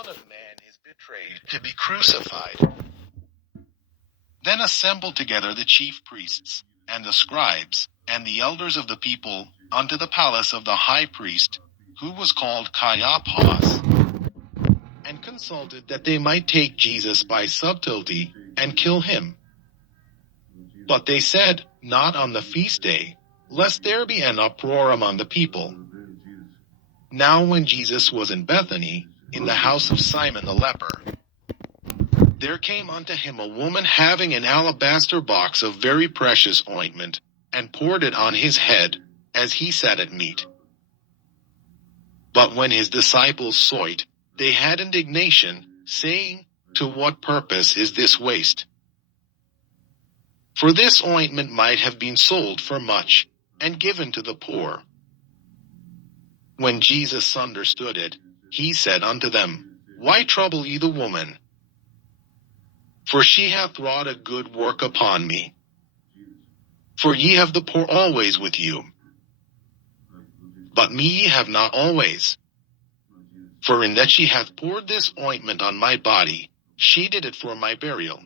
Son of Man is betrayed to be crucified. Then assembled together the chief priests, and the scribes, and the elders of the people, unto the palace of the high priest, who was called Caiaphas, and consulted that they might take Jesus by subtlety, and kill him. But they said, Not on the feast day, lest there be an uproar among the people. Now when Jesus was in Bethany, in the house of Simon the leper, there came unto him a woman having an alabaster box of very precious ointment, and poured it on his head, as he sat at meat. But when his disciples saw it, they had indignation, saying, To what purpose is this waste? For this ointment might have been sold for much, and given to the poor. When Jesus understood it, he said unto them, Why trouble ye the woman? For she hath wrought a good work upon me. For ye have the poor always with you, but me ye have not always. For in that she hath poured this ointment on my body, she did it for my burial.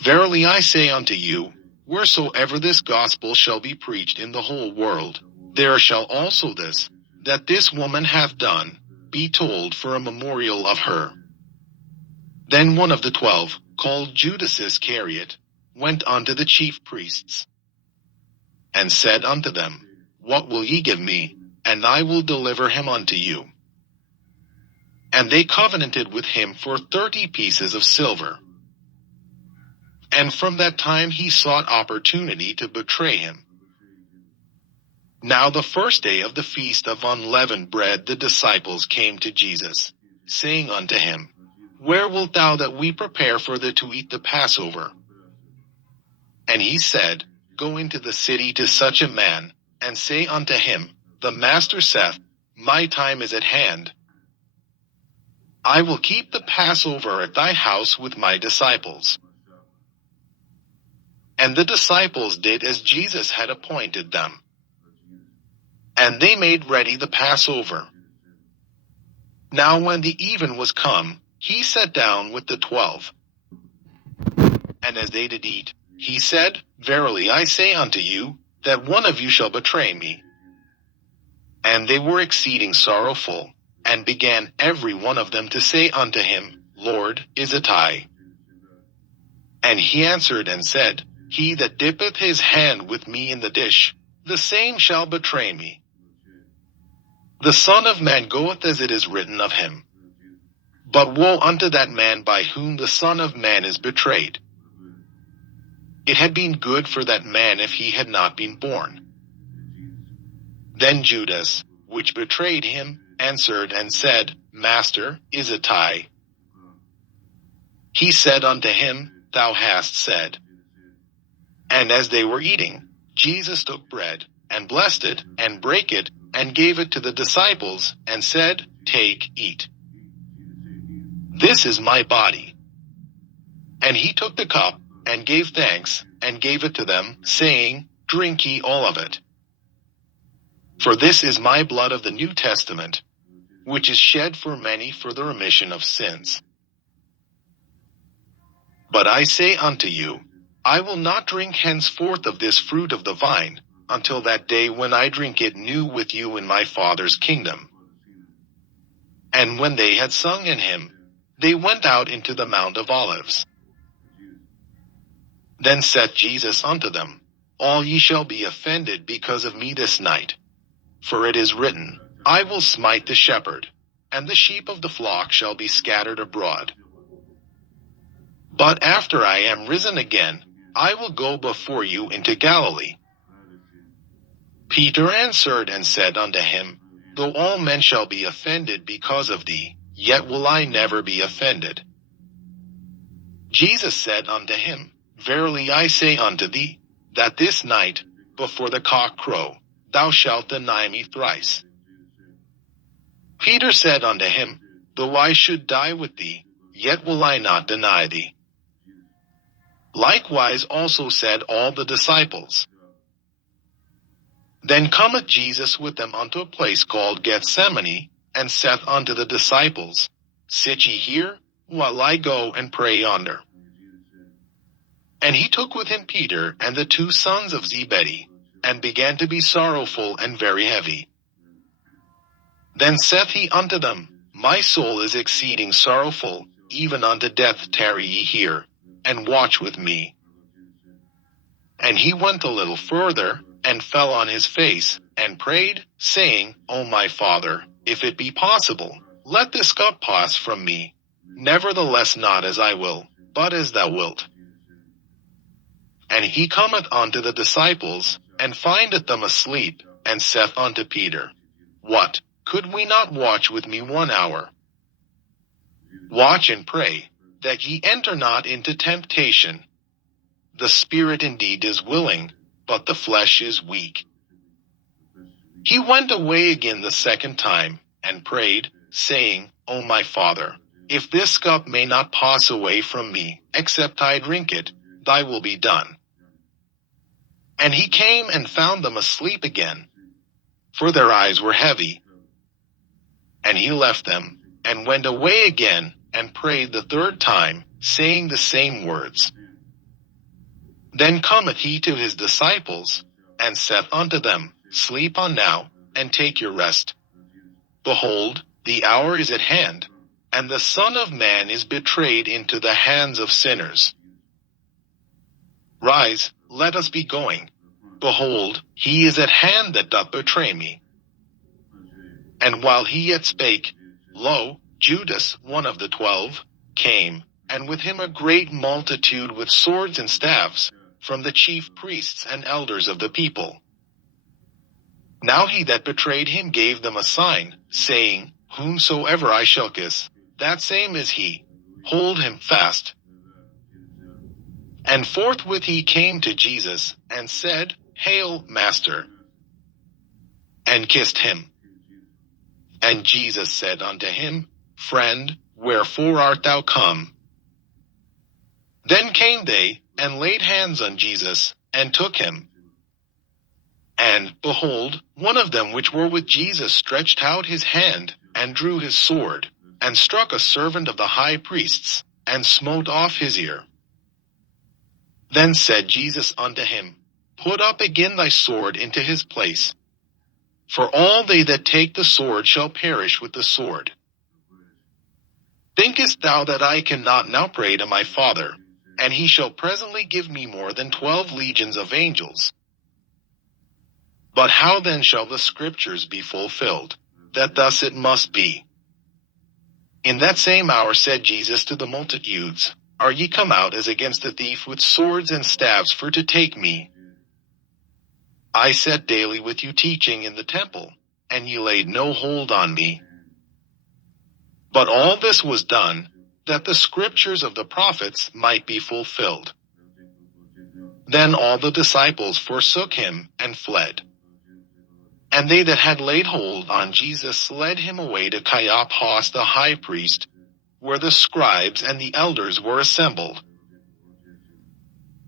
Verily I say unto you, wheresoever this gospel shall be preached in the whole world, there shall also this, that this woman hath done, be told for a memorial of her. Then one of the 12, called Judas Iscariot, went unto the chief priests, and said unto them, What will ye give me, and I will deliver him unto you? And they covenanted with him for 30 pieces of silver. And from that time he sought opportunity to betray him. Now the first day of the feast of unleavened bread the disciples came to Jesus, saying unto him, Where wilt thou that we prepare for thee to eat the Passover? And he said, Go into the city to such a man, and say unto him, The Master saith, My time is at hand. I will keep the Passover at thy house with my disciples. And the disciples did as Jesus had appointed them. And they made ready the Passover. Now when the even was come, he sat down with the 12. And as they did eat, he said, Verily I say unto you, that one of you shall betray me. And they were exceeding sorrowful, and began every one of them to say unto him, Lord, is it I? And he answered and said, He that dippeth his hand with me in the dish, the same shall betray me. The Son of Man goeth as it is written of him. But woe unto that man by whom the Son of Man is betrayed. It had been good for that man if he had not been born. Then Judas, which betrayed him, answered and said, Master, is it I? He said unto him, Thou hast said. And as they were eating, Jesus took bread, and blessed it, and brake it, and gave it to the disciples, and said, Take, eat. This is my body. And he took the cup, and gave thanks, and gave it to them, saying, Drink ye all of it. For this is my blood of the New Testament, which is shed for many for the remission of sins. But I say unto you, I will not drink henceforth of this fruit of the vine, until that day when I drink it new with you in my Father's kingdom. And when they had sung an hymn, they went out into the Mount of Olives. Then saith Jesus unto them, All ye shall be offended because of me this night. For it is written, I will smite the shepherd, and the sheep of the flock shall be scattered abroad. But after I am risen again, I will go before you into Galilee. Peter answered and said unto him, Though all men shall be offended because of thee, yet will I never be offended. Jesus said unto him, Verily I say unto thee, that this night, before the cock crow, thou shalt deny me thrice. Peter said unto him, Though I should die with thee, yet will I not deny thee. Likewise also said all the disciples. Then cometh Jesus with them unto a place called Gethsemane, and saith unto the disciples, Sit ye here, while I go and pray yonder. And he took with him Peter and the 2 sons of Zebedee, and began to be sorrowful and very heavy. Then saith he unto them, My soul is exceeding sorrowful, even unto death. Tarry ye here, and watch with me. And he went a little further, and fell on his face, and prayed, saying, O my Father, if it be possible, let this cup pass from me. Nevertheless not as I will, but as thou wilt. And he cometh unto the disciples, and findeth them asleep, and saith unto Peter, What, could we not watch with me 1 hour? Watch and pray, that ye enter not into temptation. The spirit indeed is willing, but the flesh is weak. He went away again the 2nd time, and prayed, saying, O my Father, if this cup may not pass away from me, except I drink it, thy will be done. And he came and found them asleep again, for their eyes were heavy. And he left them, and went away again, and prayed the 3rd time, saying the same words. Then cometh he to his disciples, and saith unto them, Sleep on now, and take your rest. Behold, the hour is at hand, and the Son of Man is betrayed into the hands of sinners. Rise, let us be going. Behold, he is at hand that doth betray me. And while he yet spake, lo, Judas, one of the 12, came, and with him a great multitude with swords and staves, from the chief priests and elders of the people. Now he that betrayed him gave them a sign, saying, Whomsoever I shall kiss, that same is he. Hold him fast. And forthwith he came to Jesus, and said, Hail, Master! And kissed him. And Jesus said unto him, Friend, wherefore art thou come? Then came they, and laid hands on Jesus, and took him. And, behold, one of them which were with Jesus stretched out his hand, and drew his sword, and struck a servant of the high priest's, and smote off his ear. Then said Jesus unto him, Put up again thy sword into his place. For all they that take the sword shall perish with the sword. Thinkest thou that I cannot now pray to my Father, and he shall presently give me more than 12 legions of angels? But how then shall the Scriptures be fulfilled, that thus it must be? In that same hour said Jesus to the multitudes, Are ye come out as against a thief with swords and staves for to take me? I sat daily with you teaching in the temple, and ye laid no hold on me. But all this was done, that the Scriptures of the prophets might be fulfilled. Then all the disciples forsook him, and fled. And they that had laid hold on Jesus led him away to Caiaphas the high priest, where the scribes and the elders were assembled.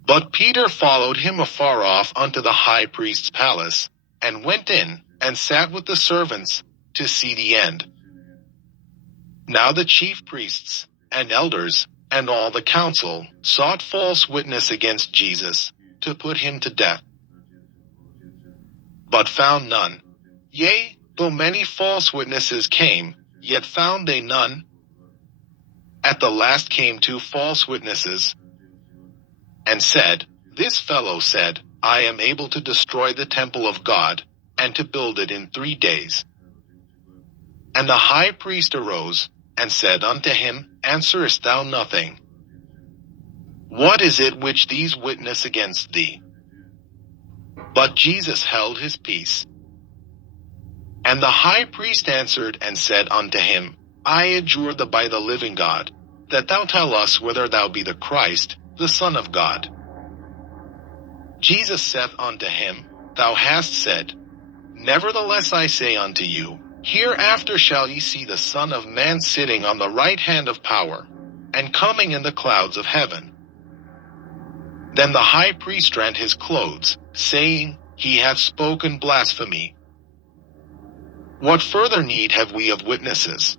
But Peter followed him afar off unto the high priest's palace, and went in, and sat with the servants, to see the end. Now the chief priests, and elders, and all the council, sought false witness against Jesus, to put him to death. But found none. Yea, though many false witnesses came, yet found they none. At the last came 2 false witnesses, and said, This fellow said, I am able to destroy the temple of God, and to build it in 3 days. And the high priest arose, and said unto him, Answerest thou nothing? What is it which these witness against thee? But Jesus held his peace. And the high priest answered and said unto him, I adjure thee by the living God, that thou tell us whether thou be the Christ, the Son of God. Jesus saith unto him, Thou hast said. Nevertheless I say unto you, Hereafter shall ye see the Son of Man sitting on the right hand of power, and coming in the clouds of heaven. Then the high priest rent his clothes, saying, He hath spoken blasphemy. What further need have we of witnesses?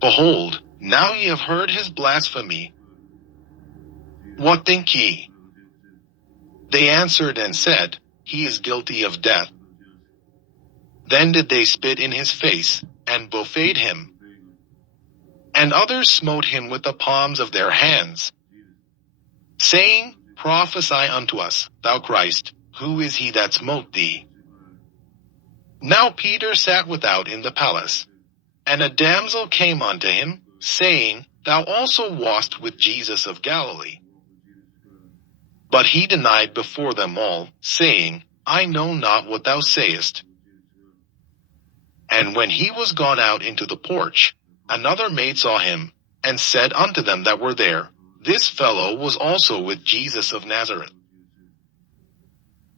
Behold, now ye have heard his blasphemy. What think ye? They answered and said, He is guilty of death. Then did they spit in his face, and buffeted him. And others smote him with the palms of their hands, saying, Prophesy unto us, thou Christ, who is he that smote thee? Now Peter sat without in the palace. And a damsel came unto him, saying, Thou also wast with Jesus of Galilee. But he denied before them all, saying, I know not what thou sayest. And when he was gone out into the porch, another maid saw him, and said unto them that were there, This fellow was also with Jesus of Nazareth.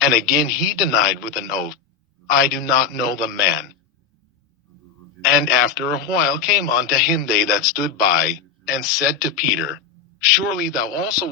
And again he denied with an oath, I do not know the man. And after a while came unto him they that stood by, and said to Peter, Surely thou also